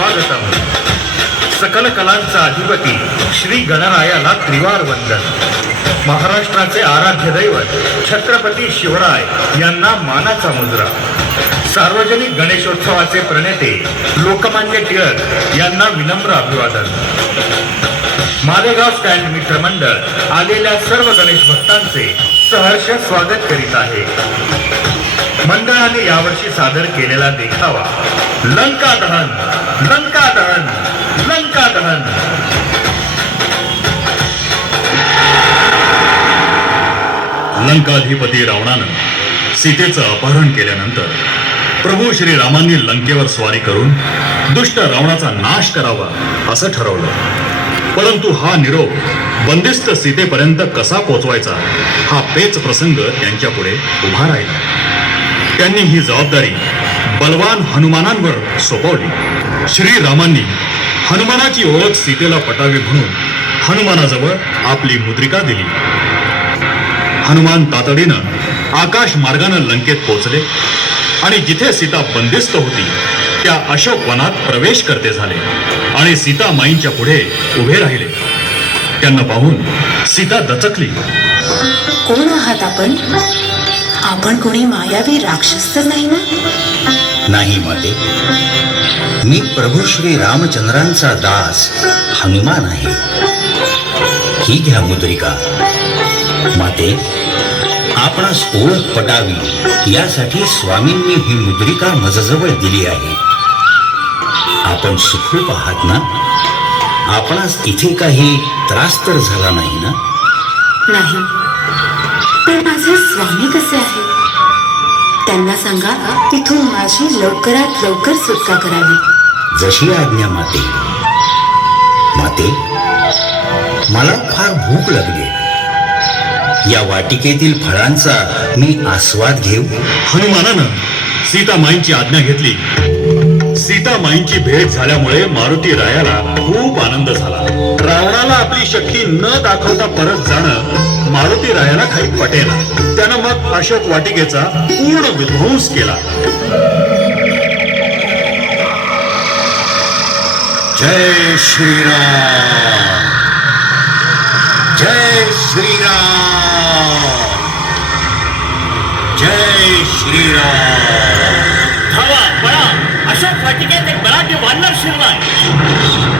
स्वागतम. सकल कलांचा अधिपती श्री गणरायाला त्रिवार वंदन. महाराष्ट्राचे आराध्य दैवत छत्रपती शिवराय यांना मानाचा मुजरा सार्वजनिक गणेशोत्सवाचे प्रणेते लोकमान्य टिळक यांना विनम्र अभिवादन. मालेगाव स्टँड मित्र मंडळ आलेल्या सर्व गणेश भक्तांचे सहर्ष स्वागत करीत आहे. मंडळाने यावर्षी सादर केलेला देखावा. लंका दहन लंका दहन लंका दहन. लंकाधिपती रावणानं सीतेचं अपहरण केल्यानंतर प्रभू श्रीरामांनी लंकेवर स्वारी करून दुष्ट रावणाचा नाश करावा असं ठरवलं. परंतु हा निरोप बंदिस्त सीतेपर्यंत कसा पोचवायचा हा पेच प्रसंग त्यांच्यापुढे उभा राहिला. त्यांनी ही जबाबदारी बलवान हनुमानांवर सोपवली. श्रीरामांनी हनुमानाची ओळख सीतेला पटावी म्हणून हनुमानाजवळ आपली मुद्रिका दिली. हनुमान तातडीनं आकाश मार्गानं लंकेत पोहोचले आणि जिथे सीता बंदिस्त होती त्या अशोक वनात प्रवेश करते झाले आणि सीता माईंच्या पुढे उभे राहिले. त्यांना पाहून सीता दचकली. कोण आहात आपण? आपण कोणी मायावी राक्षस तर नाही ना? नाही माते. मी प्रभू श्री रामचंद्रांचा दास हनुमान आहे. ही घ्या मुद्रिका. माते आपणास ओळख पटावी यासाठी स्वामींनी ही मुद्रिका मजजवळ दिली आहे. आपण सुखरूप आहात ना? आपणास इथे काही त्रास तर झाला नाही ना? नाही. पण माझे स्वामी कसे आहेत? त्यांना सांगा तिथून माझी लवकरात लवकर सुटका करावी. जशी आज्ञा माते. माते मला फार भूक लागली. या वाटिकेतील फळांचा मी आस्वाद घेऊ. हनुमानानं सीतामाईंची आज्ञा घेतली. सीतामाईंची भेट झाल्यामुळे मारुती रायाला खूप आनंद झाला. रावणाला आपली शक्ती न दाखवता परत जाणं मारुती रायाला काही पटेला. त्यानं मग अशोक वाटिकेचा पूर्ण विध्वंस केला. जय श्रीराम. जय श्रीराम. जय श्रीराम. धावा बळा अशोक वाटिकेत एक बळा वानर शिरलाय. विध्वंस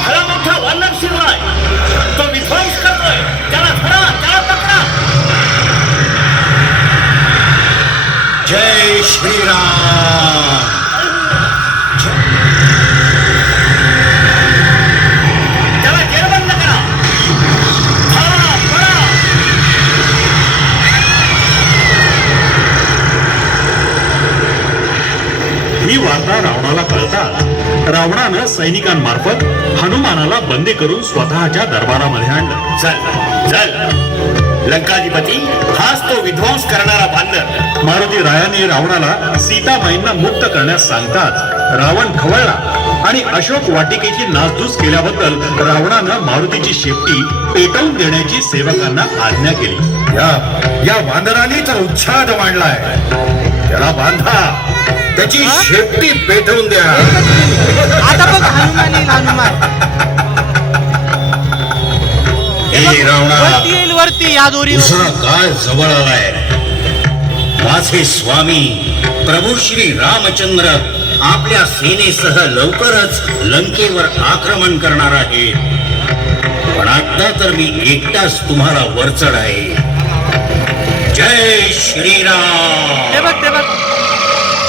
वाटिकेत खरा मोठा वानर शिरलाय तो विध्वंस करतोय. त्याला धरा त्याला पकडा. जय श्रीराम. त्याला ही वार्ता रावणाला रावणानं सैनिकांमार्फत हनुमानाला बंदी करून स्वतःच्या दरबारामध्ये आणलं. चल चल. लंकाधिपती हाच तो विध्वंस करणारा बांधर मारुती रायाने रावणाला सीतामाईंना मुक्त करण्यास सांगताच रावण खवळला आणि अशोक वाटिकेची नासधूस केल्याबद्दल रावणानं मारुतीची शेपटी पेटवून देण्याची सेवकांना आज्ञा केली. या या वानराने तर उच्छाद मांडलाय. त्याला बांधा. त्याची शेपटी पेटवून द्या. आता बघ हनुमान येईल हनुमान. हे रावणा. वरती येईल वरती या दोरीवर. तुझा काळ जवळ आलाय. माझे स्वामी प्रभू श्री रामचंद्र आपल्या सेनेसह लवकरच लंकेवर आक्रमण करणार आहे पण आता तर मी एकटाच तुम्हाला वरचढ आहे. जय श्रीराम. ते बघ ते बघ.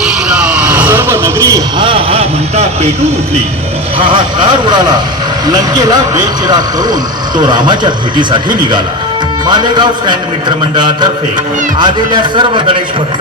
सर्व नगरी हा हा म्हणता पेटून उठली. हा हा उडाला. लंकेला बेचिरा करून तो रामाच्या भेटीसाठी निघाला. मालेगाव स्टँड मित्र मंडळातर्फे आलेल्या सर्व गणेश भक्तांना